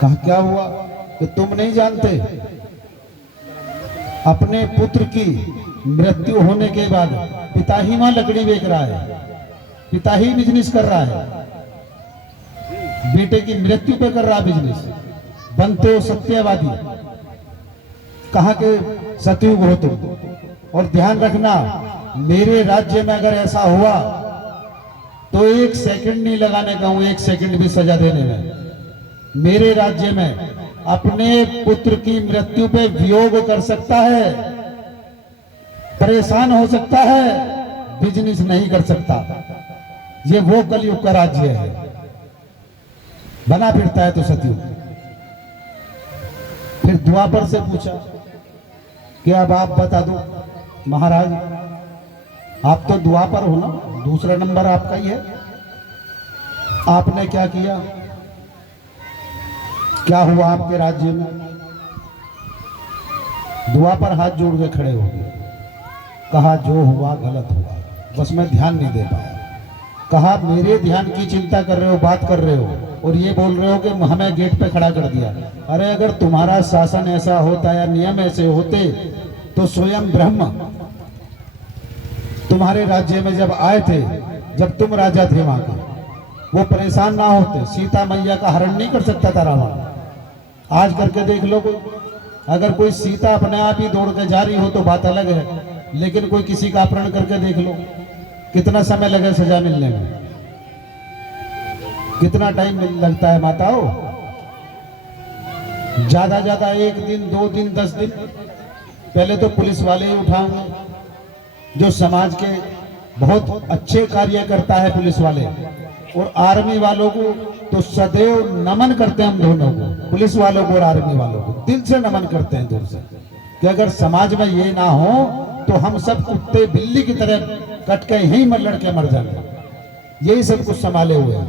कहा क्या हुआ कि तुम नहीं जानते, अपने पुत्र की मृत्यु होने के बाद पिता ही वहां लकड़ी बेच रहा है, पिता ही बिजनेस कर रहा है, बेटे की मृत्यु पे कर रहा बिजनेस। बनते हो सत्यवादी, कहां के सतयुग हो तुम। और ध्यान रखना, मेरे राज्य में अगर ऐसा हुआ तो 1 सेकंड नहीं लगाने का हूं, 1 सेकंड भी सजा देने में। मेरे राज्य में अपने पुत्र की मृत्यु पे वियोग कर सकता है, परेशान हो सकता है, बिजनेस नहीं कर सकता। ये वो कलयुग का राज्य है, बना फिरता है तो सतयुग। फिर द्वापर से पूछा कि अब आप बता दो महाराज, आप तो द्वापर हो ना, दूसरा नंबर आपका ही है, आपने क्या किया, क्या हुआ आपके राज्य में। द्वापर हाथ जोड़ के खड़े हो गए, कहा जो हुआ गलत हुआ, बस मैं ध्यान नहीं दे पाया। कहा मेरे ध्यान की चिंता कर रहे हो, बात कर रहे हो, और ये बोल रहे हो कि हमें गेट पे खड़ा कर दिया। अरे अगर तुम्हारा शासन ऐसा होता या नियम ऐसे होते तो स्वयं ब्रह्म तुम्हारे राज्य में जब आए थे, जब तुम राजा थे वहां के, वो परेशान ना होते, सीता मैया का हरण नहीं कर सकता था रावण। आज करके देख लो, कोई अगर कोई सीता अपने आप ही दौड़ के जा रही हो तो बात अलग है, लेकिन कोई किसी का अपहरण करके देख लो, कितना समय लगे सजा मिलने में, कितना टाइम लगता है माताओं। ज्यादा ज्यादा 1 दिन 2 दिन 10 दिन। पहले तो पुलिस वाले ही उठाएंगे, जो समाज के बहुत अच्छे कार्य करता है पुलिस वाले, और आर्मी वालों को तो सदैव नमन करते हैं हम दोनों को, पुलिस वालों को और आर्मी वालों को दिल से नमन करते हैं दूर से, कि अगर समाज में ये ना हो तो हम सब कुत्ते बिल्ली की तरह कट के यहीं मर लड़के मर जाएंगे। यही सब कुछ संभाले हुए हैं,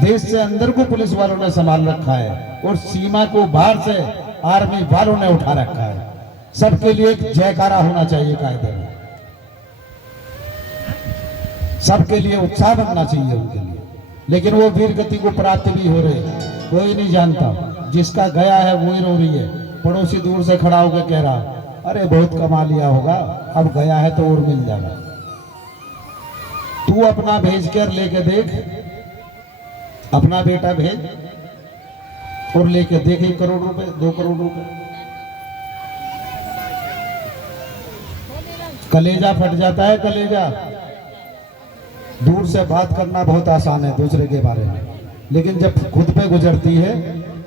देश से अंदर को पुलिस वालों ने संभाल रखा है और सीमा को बाहर से आर्मी वालों ने उठा रखा है। सबके लिए एक जयकारा होना चाहिए कायदे में, सबके लिए उत्साह बनना चाहिए उनके लिए। लेकिन वो वीर गति को प्राप्त भी हो रहे, कोई नहीं जानता, जिसका गया है वो ही रो रही है। पड़ोसी दूर से खड़ा होकर कह रहा अरे बहुत कमा लिया होगा, अब गया है तो और मिल जाएगा। तू अपना भेज कर लेके देख, अपना बेटा भेज और लेके देख 1 करोड़ रुपए 2 करोड़ रुपए, कलेजा फट जाता है कलेजा। दूर से बात करना बहुत आसान है दूसरे के बारे में, लेकिन जब खुद पे गुजरती है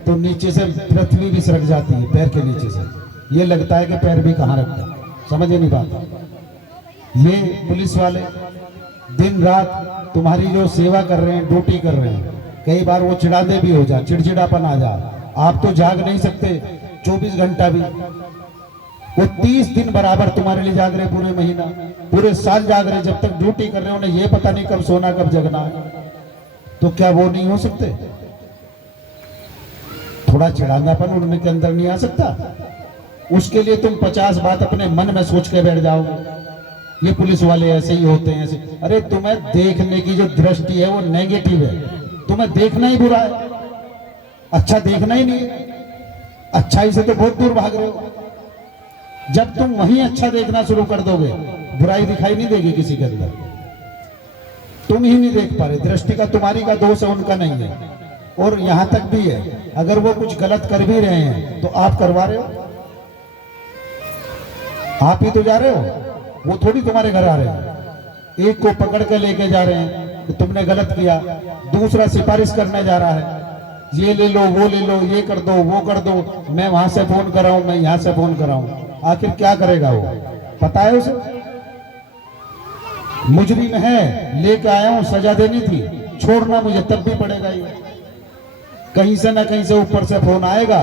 तो नीचे से पृथ्वी भी सरक जाती है, पैर के नीचे से ये लगता है कि पैर भी कहाँ रखता, समझ नहीं पाता। ये पुलिस वाले दिन रात तुम्हारी जो सेवा कर रहे हैं, ड्यूटी कर रहे हैं, कई बार वो चिढ़ाते भी हो जा, चिड़चिड़ापन आ जा, आप तो जाग नहीं सकते 24 घंटा भी, वो 30 दिन बराबर तुम्हारे लिए जाग रहे, पूरे महीना पूरे साल जाग रहे, जब तक ड्यूटी कर रहे हो उन्हें ये पता नहीं कब सोना कब जगना है, तो क्या वो नहीं हो सकते? थोड़ा चिढ़ानापन उनके अंदर नहीं आ सकता? उसके लिए तुम 50 बात अपने मन में सोच के बैठ जाओगे, ये पुलिस वाले ऐसे ही होते हैं ऐसे। अरे तुम्हें देखने की जो दृष्टि है वो नेगेटिव है, तुम्हें देखना ही बुरा है, अच्छा देखना ही नहीं है। अच्छाई से तो बहुत दूर भाग रहे हो। जब तुम वहीं अच्छा देखना शुरू कर दोगे, बुराई दिखाई नहीं देगी किसी के अंदर, तुम ही नहीं देख पा रहे। दृष्टि का तुम्हारी का दोष है, उनका नहीं है। और यहां तक भी है, अगर वो कुछ गलत कर भी रहे हैं तो आप करवा रहे हो, आप ही तो जा रहे हो, वो थोड़ी तुम्हारे घर आ रहे हैं। एक को पकड़ के लेके जा रहे हैं कि तुमने गलत किया, दूसरा सिफारिश करने जा रहा है, ये ले लो वो ले लो, ये कर दो वो कर दो, मैं वहां से फोन कराऊं, मैं यहां से फोन कराऊं। आखिर क्या करेगा वो, पता है उसे? मुजरिम है, लेके आया हूं, सजा देनी थी, छोड़ना मुझे तब भी पड़ेगा। ये कहीं से ना कहीं से ऊपर से फोन आएगा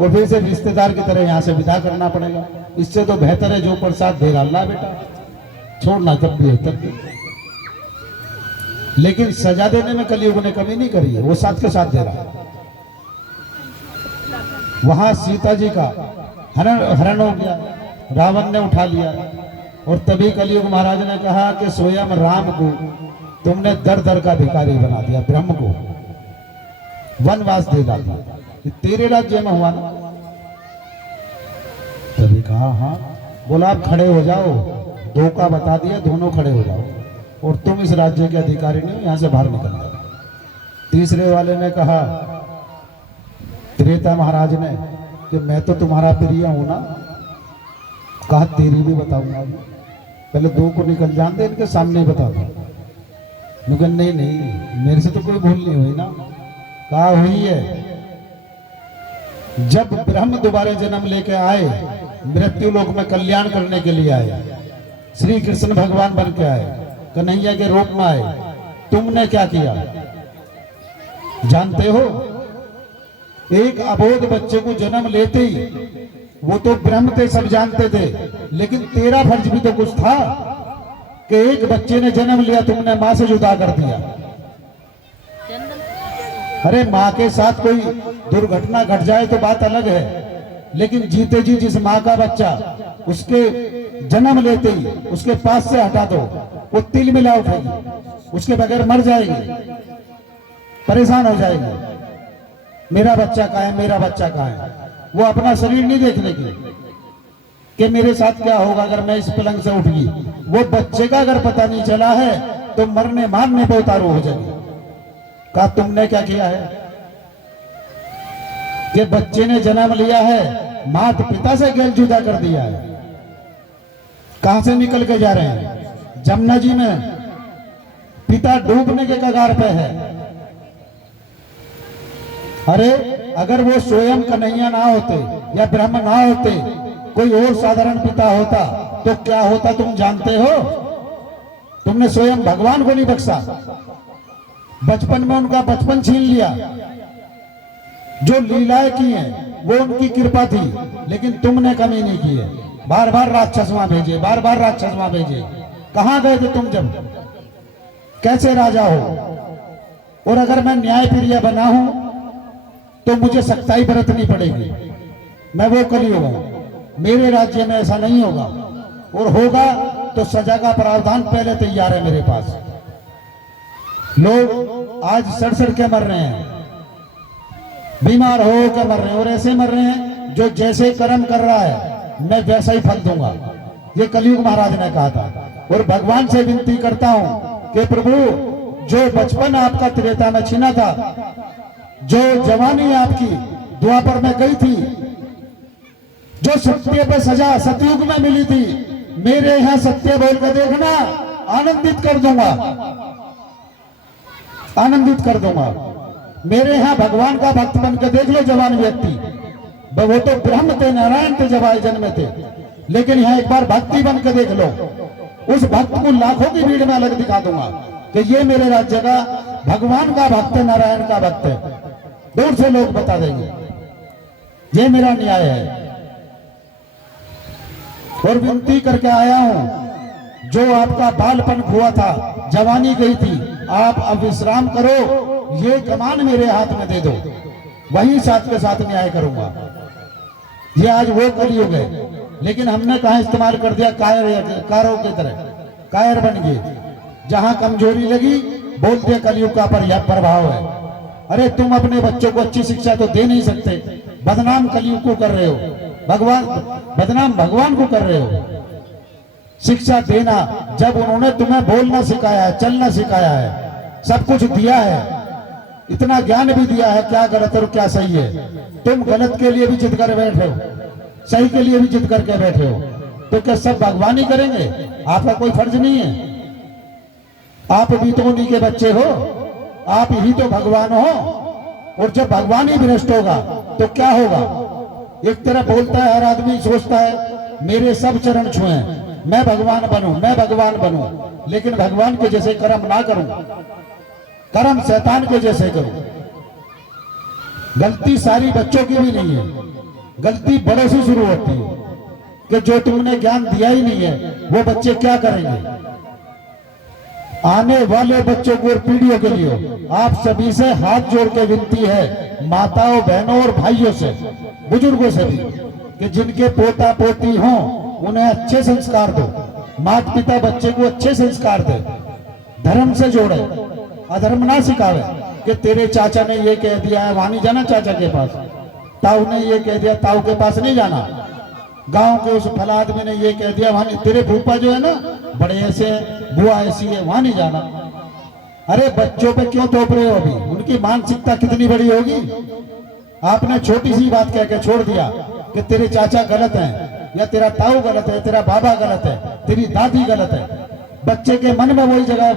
और फिर से रिश्तेदार की तरह यहां से विदा करना पड़ेगा। इससे तो बेहतर है जो प्रसाद दे रहा अल्लाह बेटा, छोड़ना तब भी है तब भी। लेकिन सजा देने में कलयुग ने कमी नहीं करी है, वो साथ के साथ दे रहा है। वहां सीता जी का हरण हो गया, रावण ने उठा लिया, और तभी कलयुग महाराज ने कहा कि स्वयं राम को तुमने दर दर का भिखारी बना दिया, ब्रह्म को। वनवास दे डाला, ये तेरे राज्य में हुआ ना। तभी कहा हाँ। बोला आप खड़े हो जाओ, दो का बता दिया, दोनों खड़े हो जाओ, और तुम इस राज्य के अधिकारी नहीं हो, यहाँ से बाहर निकल जाओ। तीसरे वाले ने कहा, त्रेता महाराज ने, कि मैं तो तुम्हारा प्रिय हूं ना। कहा तेरी भी बताऊंगा, पहले दो को निकल जान दे, इनके सामने ही बता दो। नहीं नहीं, मेरे से तो कोई भूल नहीं हुई ना। कहा हुई है, जब ब्रह्म दोबारा जन्म लेके आए, मृत्यु लोक में कल्याण करने के लिए आए, श्री कृष्ण भगवान बन के आए, कन्हैया के रूप में आए, तुमने क्या किया जानते हो? एक अबोध बच्चे को जन्म लेते ही, वो तो ब्रह्म थे, सब जानते थे, लेकिन तेरा फर्ज भी तो कुछ था कि एक बच्चे ने जन्म लिया, तुमने मां से जुदा कर दिया। अरे मां के साथ कोई दुर्घटना घट जाए तो बात अलग है, लेकिन जीते जी जिस मां का बच्चा उसके जन्म लेते ही उसके पास से हटा दो, वो तिल मिला उठेगी, उसके बगैर मर जाएगी, परेशान हो जाएगी। मेरा बच्चा कहाँ है, मेरा बच्चा कहाँ है? वो अपना शरीर नहीं देखने की कि मेरे साथ क्या होगा अगर मैं इस पलंग से उठ गई। वो बच्चे का अगर पता नहीं चला है तो मरने मारने पे उतारू हो जाएगी। कहा तुमने क्या किया है कि बच्चे ने जन्म लिया है, माता पिता से गैर जुदा कर दिया है। कहां से निकल के जा रहे हैं? जमुना जी में पिता डूबने के कगार पे है। अरे अगर वो स्वयं कन्हैया ना होते या ब्रह्म ना होते, कोई और साधारण पिता होता तो क्या होता तुम जानते हो? तुमने स्वयं भगवान को नहीं बख्शा, बचपन में उनका बचपन छीन लिया। जो लीलाएं की हैं वो उनकी कृपा थी, लेकिन तुमने कमी नहीं की है। बार बार राक्षस वहां भेजे, बार बार राक्षस वहां भेजे। कहां गए थे तुम जब? कैसे राजा हो? और अगर मैं न्याय प्रिय बना हूं तो मुझे सख्ताई बरतनी पड़ेगी। मैं वो कलियुग हूं, मेरे राज्य में ऐसा नहीं होगा, और होगा तो सजा का प्रावधान पहले तैयार है मेरे पास। लोग आज सड़ के मर रहे हैं, बीमार हो के मर रहे हैं, और ऐसे मर रहे हैं जो जैसे कर्म कर रहा है मैं वैसा ही फल दूंगा। ये कलियुग महाराज ने कहा था। और भगवान से विनती करता हूं कि प्रभु, जो बचपन आपका त्रेता में छीना था, जो जवानी आपकी द्वापर में गई थी, जो सत्य पे सजा सतयुग में मिली थी, मेरे यहां सत्य बोल कर देखना, आनंदित कर दूंगा, आनंदित कर दूंगा। मेरे यहां भगवान का भक्त बन के देख लो जवान व्यक्ति, वो तो ब्रह्म थे, नारायण थे जब आए जन्म थे, लेकिन यहां एक बार भक्ति बन के देख लो, उस भक्त को लाखों की भीड़ में अलग दिखा दूंगा कि ये मेरे राज्य का भगवान का भक्त है, नारायण का भक्त है। दूर से लोग बता देंगे। ये मेरा न्याय है। और विनती करके आया हूं, जो आपका बालपन हुआ था, जवानी गई थी, आप अब विश्राम करो, ये कमान मेरे हाथ में दे दो, वही साथ के साथ न्याय करूंगा। ये आज वो कलियुग है, लेकिन हमने कहा इस्तेमाल कर दिया कारों की तरह, कायर बन गए। जहां कमजोरी लगी बोल दिया कलियुग का प्रभाव है। अरे तुम अपने बच्चों को अच्छी शिक्षा तो दे नहीं सकते, बदनाम कलियुग को कर रहे हो, बदनाम भगवान को कर रहे हो। शिक्षा देना, जब उन्होंने तुम्हें बोलना सिखाया है, चलना सिखाया है, सब कुछ दिया है, इतना ज्ञान भी दिया है क्या गलत और क्या सही है, तुम गलत के लिए भी जिद कर बैठे हो, सही के लिए भी जिद करके बैठे हो, तो क्या सब भगवान ही करेंगे? आपका कोई फर्ज नहीं है। आप भी तो उन्हीं के बच्चे हो, आप ही तो भगवान हो। और जब भगवान ही भ्रष्ट होगा तो क्या होगा? एक तरफ बोलता है हर आदमी, सोचता है मेरे सब चरण छुए, मैं भगवान बनूं, मैं भगवान बनूं, लेकिन भगवान के जैसे कर्म ना करूं, कर्म शैतान के जैसे करूं। गलती सारी बच्चों की भी नहीं है, गलती बड़े से शुरू होती है कि जो तुमने ज्ञान दिया ही नहीं है वो बच्चे क्या करेंगे। आने वाले बच्चों को और पीढ़ियों के लिए आप सभी से हाथ जोड़ के विनती है, माताओं, बहनों और भाइयों से, बुजुर्गों से भी, कि जिनके पोता पोती हों उन्हें अच्छे संस्कार दो, माता पिता बच्चे को अच्छे संस्कार दे, धर्म से जोड़े, अधर्म ना सिखावे। कि तेरे चाचा ने ये कह दिया है, वहां नहीं जाना चाचा के पास। ताऊ ने ये कह दिया, ताऊ के पास नहीं जाना। गांव के उस फला आदमी ने ये कह दिया, वहां नहीं। तेरे फूफा जो है ना बड़े ऐसे है, बुआ ऐसी है, वहां नहीं जाना। अरे बच्चों पे क्यों थोप रहे हो? अभी उनकी मानसिकता कितनी बड़ी होगी। आपने छोटी सी बात कह के छोड़ दिया कि तेरे चाचा गलत हैं, या तेरा ताऊ गलत है, तेरा बाबा गलत है, तेरी दादी गलत है। बच्चे के मन में वही जगह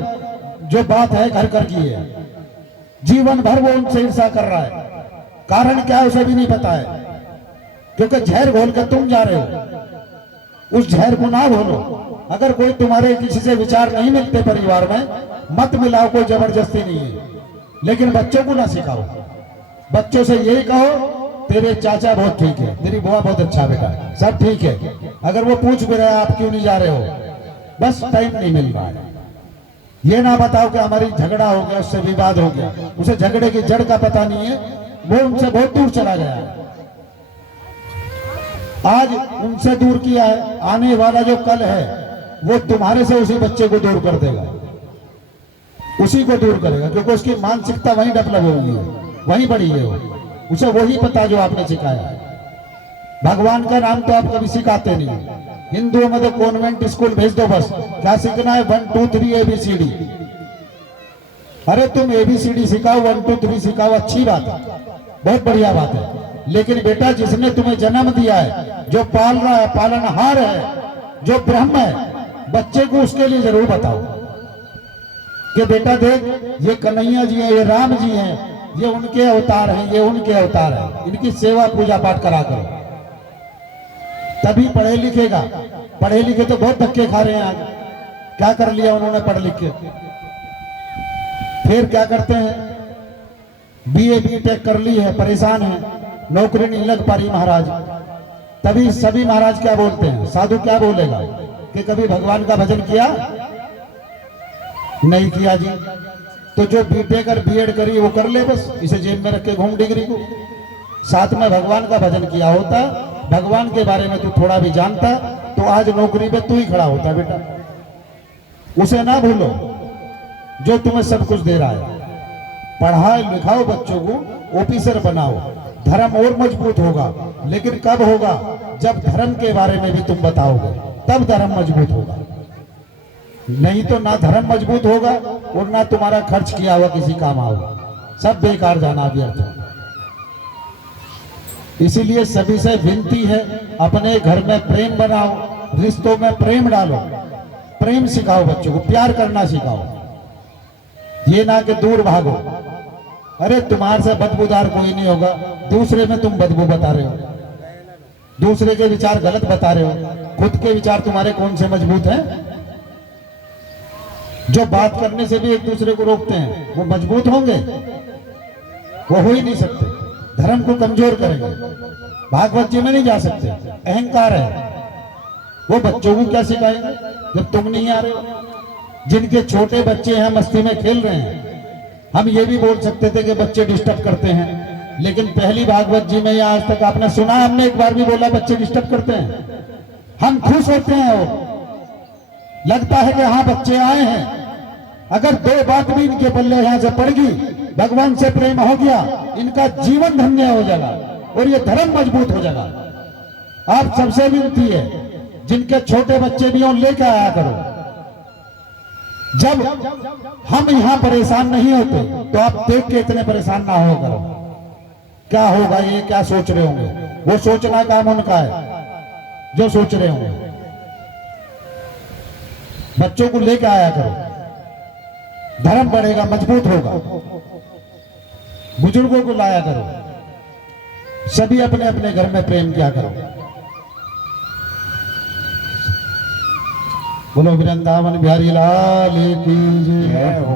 जो बात है घर कर की है, जीवन भर वो उनसे ईर्षा कर रहा है। कारण क्या है उसे भी नहीं पता है, क्योंकि जहर घोल कर तुम जा रहे हो। उस जहर को ना घोलो। अगर कोई तुम्हारे किसी से विचार नहीं मिलते परिवार में, मत मिलाओ, कोई जबरदस्ती नहीं है। लेकिन बच्चों को ना सिखाओ। बच्चों से यही कहो, तेरे चाचा बहुत ठीक है, तेरी बुआ बहुत अच्छा बेटा, सब ठीक है। अगर वो पूछ भी रहा है आप क्यों नहीं जा रहे हो, बस टाइम नहीं मिल रहा है। ये ना बताओ कि हमारी झगड़ा हो गया, उससे विवाद हो गया, उसे झगड़े की जड़ का पता नहीं है, वो उनसे बहुत दूर चला गया है। आज उनसे दूर किया है, आने वाला जो कल है वो तुम्हारे से उसी बच्चे को दूर कर देगा, उसी को दूर करेगा, क्योंकि उसकी मानसिकता वहीं डेवलप होगी, वहीं बढ़ी है। उसे वही पता जो आपने सिखाया। भगवान का नाम तो आप कभी सिखाते नहीं। हिंदुओं में तो कॉन्वेंट स्कूल भेज दो, बस क्या सीखना है 1 2 3 ABCD। अरे तुम ABCD सिखाओ, 1 2 3 सिखाओ, अच्छी बात है, बहुत बढ़िया बात है। लेकिन बेटा जिसने तुम्हें जन्म दिया है, जो पाल रहा है, पालनहार है, जो ब्रह्म है, बच्चे को उसके लिए जरूर बताओ कि बेटा देख, ये कन्हैया जी हैं, ये राम जी हैं, ये उनके अवतार हैं, ये उनके अवतार हैं, इनकी सेवा पूजा पाठ करा करो, तभी पढ़े लिखेगा। पढ़े लिखे तो बहुत धक्के खा रहे हैं आज। क्या कर लिया उन्होंने पढ़ लिख के? फिर क्या करते हैं, BA BTech कर ली है, परेशान है, नौकरी नहीं लग पा रही महाराज। तभी सभी महाराज क्या बोलते हैं, साधु क्या बोलेगा कि कभी भगवान का भजन किया? नहीं किया जी। तो जो BTech और BEd करी वो कर ले, बस इसे जेब में रख के घूम डिग्री को। साथ में भगवान का भजन किया होता, भगवान के बारे में तू थोड़ा भी जानता, तो आज नौकरी पे तू ही खड़ा होता बेटा। उसे ना भूलो जो तुम्हें सब कुछ दे रहा है। पढ़ाओ लिखाओ बच्चों को, ऑफिसर बनाओ, धर्म और मजबूत होगा। लेकिन कब होगा? जब धर्म के बारे में भी तुम बताओगे, तब धर्म मजबूत होगा। नहीं तो ना धर्म मजबूत होगा और ना तुम्हारा खर्च किया हुआ किसी काम आओगा, सब बेकार जाना व्यर्थ है। इसीलिए सभी से विनती है, अपने घर में प्रेम बनाओ, रिश्तों में प्रेम डालो, प्रेम सिखाओ बच्चों को, प्यार करना सिखाओ। ये ना कि दूर भागो। अरे तुम्हारे से बदबूदार कोई नहीं होगा, दूसरे में तुम बदबू बता रहे हो, दूसरे के विचार गलत बता रहे हो। खुद के विचार तुम्हारे कौन से मजबूत हैं? जो बात करने से भी एक दूसरे को रोकते हैं, वो मजबूत होंगे? वो हो ही नहीं सकते। धर्म को कमजोर करेंगे, भागवत जी में नहीं जा सकते, अहंकार है। वो बच्चों को क्या सिखाएंगे जब तुम नहीं आ रहे हो? जिनके छोटे बच्चे हैं मस्ती में खेल रहे हैं, हम ये भी बोल सकते थे कि बच्चे डिस्टर्ब करते हैं, लेकिन पहली भागवत जी में या आज तक आपने सुना हमने एक बार भी बोला बच्चे डिस्टर्ब करते हैं? हम खुश होते हैं और लगता है कि हाँ बच्चे आए हैं। अगर 2 बात भी इनके पल्ले यहां से पड़ गई, भगवान से प्रेम हो गया, इनका जीवन धन्य हो जाएगा और ये धर्म मजबूत हो जाएगा। आप सबसे विनती है, जिनके छोटे बच्चे भी हो लेकर आया करो। जब हम यहां परेशान नहीं होते तो आप देख के इतने परेशान ना हो करो। क्या होगा, ये क्या सोच रहे होंगे, वो सोचना काम उनका है जो सोच रहे होंगे। बच्चों को लेकर आया करो, धर्म बढ़ेगा, मजबूत होगा। बुजुर्गों को लाया करो, सभी अपने अपने घर में प्रेम किया करो। बोलो वृंदावन बिहारी लाल की जय हो।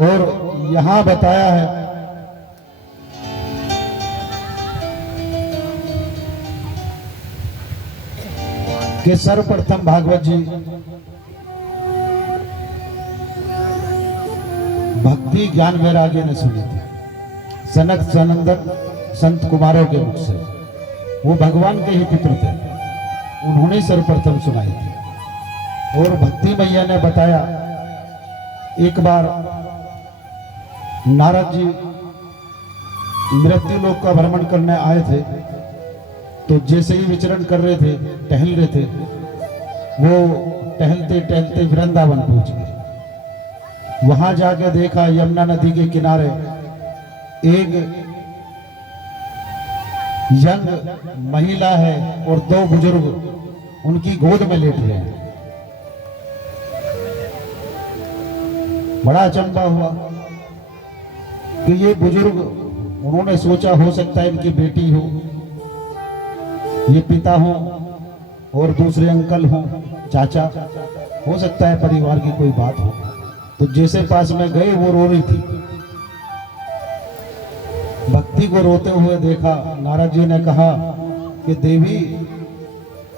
और यहां बताया है कि सर्वप्रथम भागवत जी भक्ति ज्ञान वैराग्य ने सुनी थी सनक सनंदन संत कुमारों के मुख से। वो भगवान के ही पुत्र थे, उन्होंने सर्वप्रथम सुनाई थी। और भक्ति मैया ने बताया, एक बार नारद जी मृत्यु लोक का भ्रमण करने आए थे, तो जैसे ही विचरण कर रहे थे, टहल रहे थे, वो टहलते टहलते वृंदावन पहुंच गए। वहां जाके देखा यमुना नदी के किनारे एक यंग महिला है और दो बुजुर्ग उनकी गोद में लेट गए हैं। बड़ा अचंभा हुआ कि ये बुजुर्ग, उन्होंने सोचा हो सकता है इनकी बेटी हो, ये पिता हो और दूसरे अंकल हो, चाचा, हो सकता है परिवार की कोई बात हो। तो जैसे पास में गए वो रो रही थी। भक्ति को रोते हुए देखा, नारद जी ने कहा कि देवी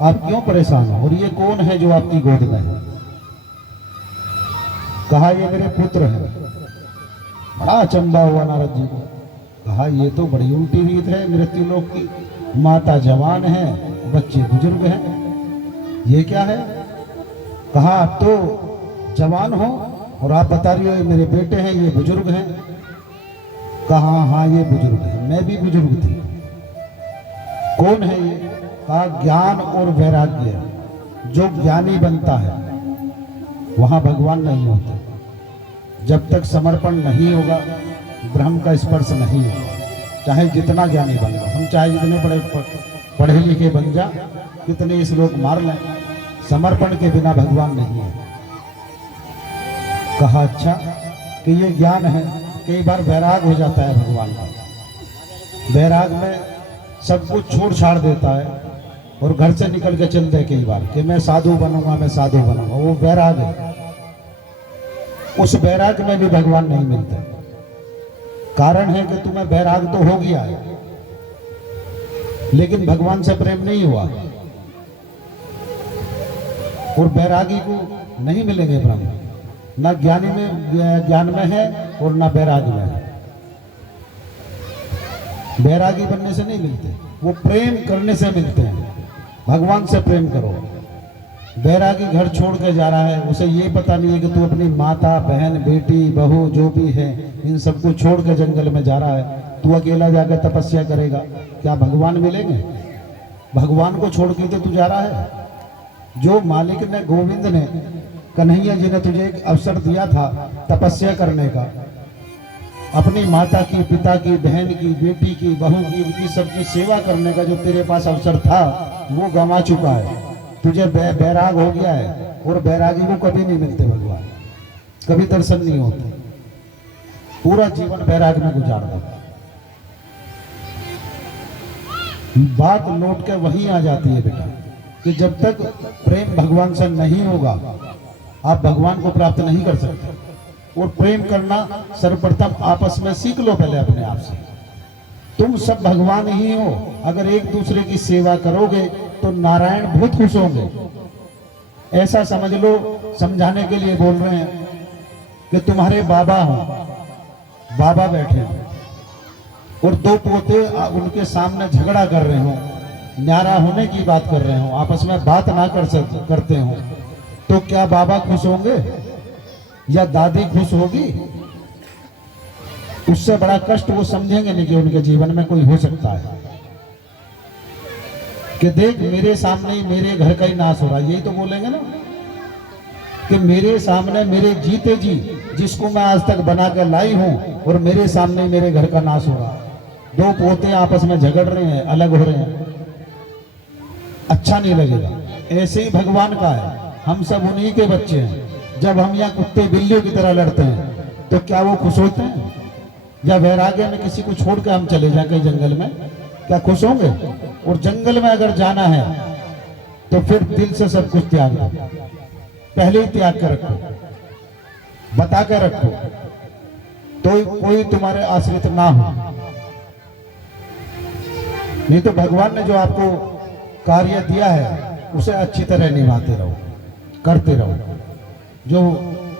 आप क्यों परेशान हो और ये कौन है जो आपकी गोद में है? कहा ये मेरे पुत्र है। बड़ा अचंभा हुआ नारद जी को। कहा ये तो बड़ी उल्टी रीत है मृत्यु लोक की, माता जवान है, बच्चे बुजुर्ग हैं, ये क्या है? कहा आप तो जवान हो और आप बता रही हो ये मेरे बेटे हैं, ये बुजुर्ग हैं। कहा हाँ ये बुजुर्ग है, मैं भी बुजुर्ग थी। कौन है ये? कहा ज्ञान और वैराग्य, जो ज्ञानी बनता है वहां भगवान नहीं होते। जब तक समर्पण नहीं होगा, ब्रह्म का स्पर्श नहीं होगा, चाहे जितना ज्ञानी बन जाए, हम चाहे जितने बड़े पढ़े लिखे बन जा, कितने श्लोक मार लें, समर्पण के बिना भगवान नहीं है। कहा अच्छा कि ये ज्ञान है। कई बार वैराग हो जाता है भगवान का, वैराग में सब कुछ छोड़ छाड़ देता है और घर से निकल के चलते हैं कई बार कि मैं साधु बनूंगा, मैं साधु बनूंगा, वो वैराग है। उस वैराग में भी भगवान नहीं मिलते। कारण है कि तुम्हें वैराग तो हो गया है, लेकिन भगवान से प्रेम नहीं हुआ, और वैरागी को नहीं मिलेंगे ब्रह्म, ना ज्ञानी में ज्ञान में है और ना वैराग में है। वैरागी बनने से नहीं मिलते, वो प्रेम करने से मिलते हैं। भगवान से प्रेम करो। वैरागी घर छोड़ के जा रहा है, उसे ये पता नहीं है कि तू अपनी माता, बहन, बेटी, बहू जो भी है इन सबको छोड़ के जंगल में जा रहा है। तू अकेला जाकर तपस्या करेगा, क्या भगवान मिलेंगे? भगवान को छोड़ के तो तू जा रहा है। जो मालिक ने, गोविंद ने, कन्हैया जी ने तुझे एक अवसर दिया था तपस्या करने का, अपनी माता की, पिता की, बहन की, बेटी की, बहू की, उनकी सबकी सेवा करने का जो तेरे पास अवसर था वो गंवा चुका है। तुझे बैराग हो गया है, और बैरागी को कभी नहीं मिलते भगवान, कभी दर्शन नहीं होते, पूरा जीवन बैराग में गुजार देता। बात लौट के वहीं आ जाती है बेटा कि जब तक प्रेम भगवान से नहीं होगा आप भगवान को प्राप्त नहीं कर सकते। और प्रेम करना सर्वप्रथम आपस में सीख लो पहले अपने आप से। तुम सब भगवान ही हो। अगर एक दूसरे की सेवा करोगे तो नारायण बहुत खुश होंगे। ऐसा समझ लो, समझाने के लिए बोल रहे हैं कि तुम्हारे बाबा हो, बाबा बैठे हो और दो पोते उनके सामने झगड़ा कर रहे हो, न्यारा होने की बात कर रहे हो, आपस में बात ना करते हो, तो क्या बाबा खुश होंगे या दादी खुश होगी? उससे बड़ा कष्ट वो समझेंगे नहीं कि उनके जीवन में कोई हो सकता है। कि देख मेरे सामने ही मेरे घर का ही नाश हो रहा है, यही तो बोलेंगे ना कि मेरे सामने मेरे जीते जी जिसको मैं आज तक बना कर लाई हूं और मेरे सामने ही मेरे घर का नाश हो रहा। दो पोते आपस में झगड़ रहे हैं, अलग हो रहे हैं, अच्छा नहीं लगेगा। ऐसे ही भगवान का है, हम सब उन्हीं के बच्चे हैं। जब हम यहाँ कुत्ते बिल्लियों की तरह लड़ते हैं तो क्या वो खुश होते हैं? या वैराग्य में किसी को छोड़ के हम चले जाए कहीं जंगल में, क्या खुश होंगे? और जंगल में अगर जाना है तो फिर दिल से सब कुछ त्याग दो, पहले ही त्याग कर रखो, बता के रखो, तो कोई तुम्हारे आश्रित ना हो। नहीं तो भगवान ने जो आपको कार्य दिया है उसे अच्छी तरह निभाते रहो, करते रहो। जो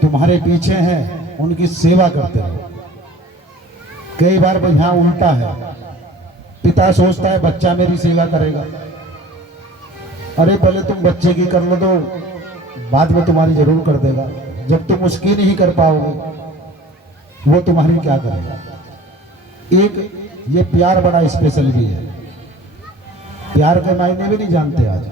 तुम्हारे पीछे हैं उनकी सेवा करते रहो। कई बार यहाँ उल्टा है, पिता सोचता है बच्चा मेरी सेवा करेगा। अरे पहले तुम बच्चे की कर लो तो बाद में तुम्हारी जरूर कर देगा। जब तुम उसकी नहीं कर पाओगे वो तुम्हारी क्या करेगा। एक ये प्यार बड़ा स्पेशल भी है, प्यार के मायने भी नहीं जानते आज।